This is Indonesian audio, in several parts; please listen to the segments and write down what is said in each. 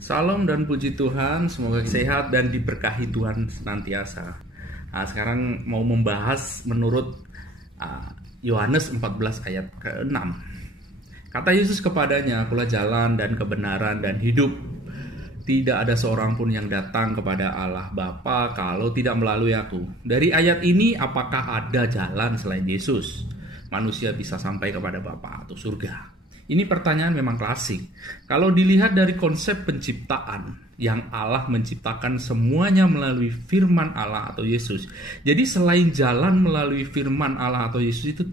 Salam dan puji Tuhan, semoga sehat dan diberkahi Tuhan senantiasa. Sekarang mau membahas menurut Yohanes 14 ayat ke-6. Kata Yesus kepadanya, "Akulah jalan dan kebenaran dan hidup. Tidak ada seorang pun yang datang kepada Allah Bapa kalau tidak melalui aku." Dari ayat ini, apakah ada jalan selain Yesus? Manusia bisa sampai kepada Bapa atau surga? Ini pertanyaan memang klasik. Kalau dilihat dari konsep penciptaan, yang Allah menciptakan semuanya melalui firman Allah atau Yesus. Jadi selain jalan melalui firman Allah atau Yesus itu,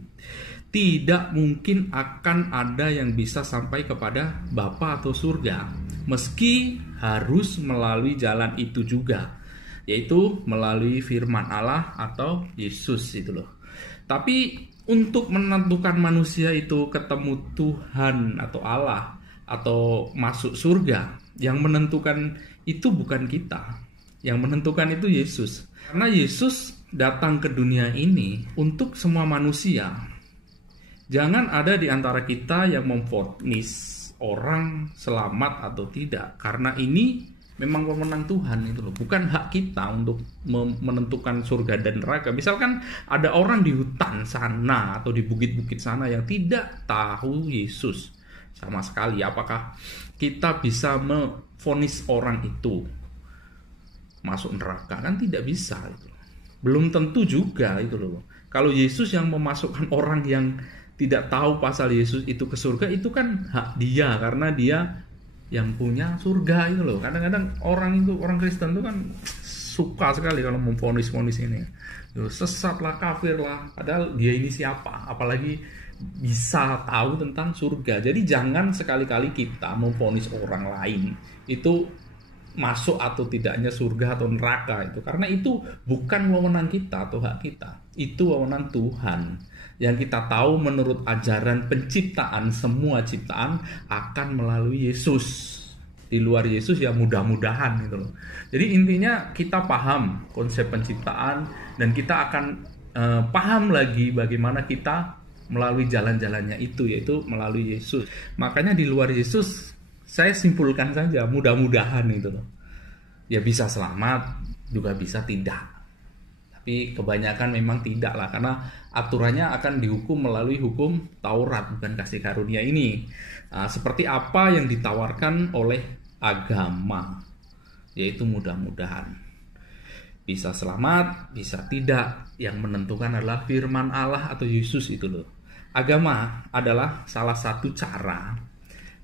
tidak mungkin akan ada yang bisa sampai kepada Bapa atau surga. Meski harus melalui jalan itu juga, yaitu melalui firman Allah atau Yesus itu loh. Tapi untuk menentukan manusia itu ketemu Tuhan atau Allah atau masuk surga, yang menentukan itu bukan kita. Yang menentukan itu Yesus. Karena Yesus datang ke dunia ini untuk semua manusia. Jangan ada di antara kita yang memvonis orang selamat atau tidak. Karena ini memang wewenang Tuhan itu loh, bukan hak kita untuk menentukan surga dan neraka. Misalkan ada orang di hutan sana atau di bukit-bukit sana yang tidak tahu Yesus sama sekali, apakah kita bisa memvonis orang itu masuk neraka? Kan tidak bisa itu. Belum tentu juga itu loh. Kalau Yesus yang memasukkan orang yang tidak tahu pasal Yesus itu ke surga, itu kan hak dia, karena dia yang punya surga itu loh. Kadang-kadang orang Kristen itu kan suka sekali kalau memvonis-vonis ini. Sesat lah, kafir lah. Padahal dia ini siapa? Apalagi bisa tahu tentang surga. Jadi jangan sekali-kali kita memvonis orang lain itu masuk atau tidaknya surga atau neraka itu. Karena itu bukan wewenang kita atau hak kita. Itu wewenang Tuhan. Yang kita tahu menurut ajaran penciptaan, semua ciptaan akan melalui Yesus. Di luar Yesus ya mudah-mudahan gitu loh. Jadi intinya kita paham konsep penciptaan dan kita akan paham lagi bagaimana kita melalui jalan-jalannya itu, yaitu melalui Yesus. Makanya di luar Yesus, saya simpulkan saja mudah-mudahan itu loh. Ya bisa selamat, juga bisa tidak. Tapi kebanyakan memang tidak lah, karena aturannya akan dihukum melalui hukum Taurat, bukan kasih karunia ini. Seperti apa yang ditawarkan oleh agama, yaitu mudah-mudahan. Bisa selamat, bisa tidak. Yang menentukan adalah firman Allah atau Yesus itu loh. Agama adalah salah satu cara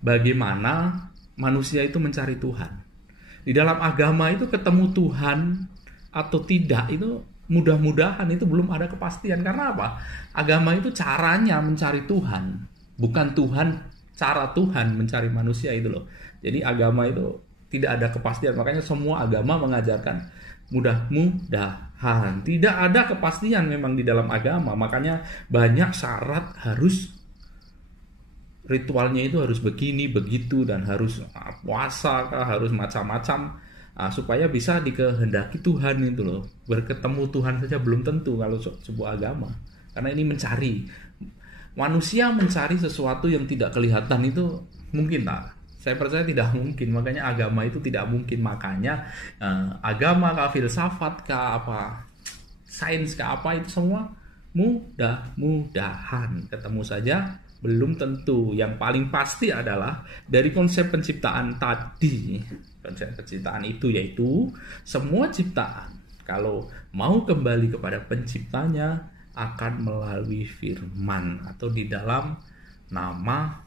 bagaimana manusia itu mencari Tuhan. Di dalam agama itu ketemu Tuhan atau tidak itu mudah-mudahan itu belum ada kepastian. Karena apa? Agama itu caranya mencari Tuhan, bukan Tuhan cara Tuhan mencari manusia itu loh. Jadi agama itu tidak ada kepastian. Makanya semua agama mengajarkan mudah-mudahan. Tidak ada kepastian memang di dalam agama. Makanya banyak syarat, harus ritualnya itu harus begini, begitu, dan harus puasa, harus macam-macam. Supaya bisa dikehendaki Tuhan itu loh. Berketemu Tuhan saja belum tentu kalau sebuah agama. Karena ini mencari. Manusia mencari sesuatu yang tidak kelihatan itu mungkin tak? Saya percaya tidak mungkin. Makanya agama itu tidak mungkin. Makanya agama kah, filsafat kah, apa, sains kah, apa, itu semua mudah-mudahan. Ketemu saja belum tentu. Yang paling pasti adalah dari konsep penciptaan tadi. Konsep penciptaan itu yaitu semua ciptaan kalau mau kembali kepada penciptanya akan melalui firman atau di dalam nama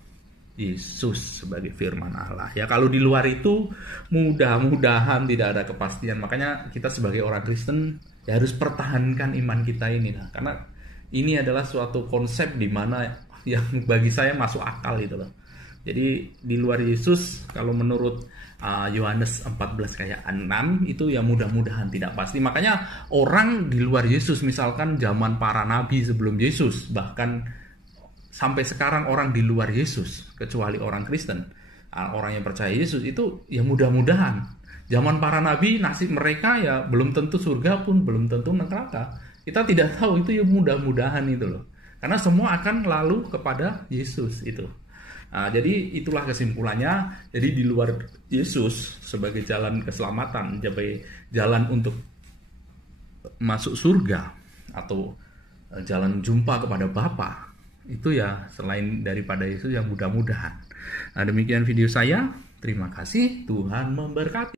Yesus sebagai firman Allah. Ya kalau di luar itu mudah-mudahan tidak ada kepastian. Makanya kita sebagai orang Kristen ya harus pertahankan iman kita ini lah. Karena ini adalah suatu konsep di mana yang bagi saya masuk akal itu loh. Jadi di luar Yesus, kalau menurut Yohanes 14 kayak 6 itu ya mudah-mudahan tidak pasti. Makanya orang di luar Yesus, misalkan zaman para nabi sebelum Yesus, bahkan sampai sekarang orang di luar Yesus, kecuali orang Kristen, orang yang percaya Yesus itu ya mudah-mudahan. Zaman para nabi nasib mereka ya belum tentu surga pun belum tentu neraka. Kita tidak tahu, itu ya mudah-mudahan itu loh. Karena semua akan lalu kepada Yesus itu. Jadi itulah kesimpulannya. Jadi di luar Yesus sebagai jalan keselamatan, sebagai jalan untuk masuk surga atau jalan jumpa kepada Bapa, itu ya selain daripada Yesus yang mudah-mudahan. Demikian video saya. Terima kasih. Tuhan memberkati.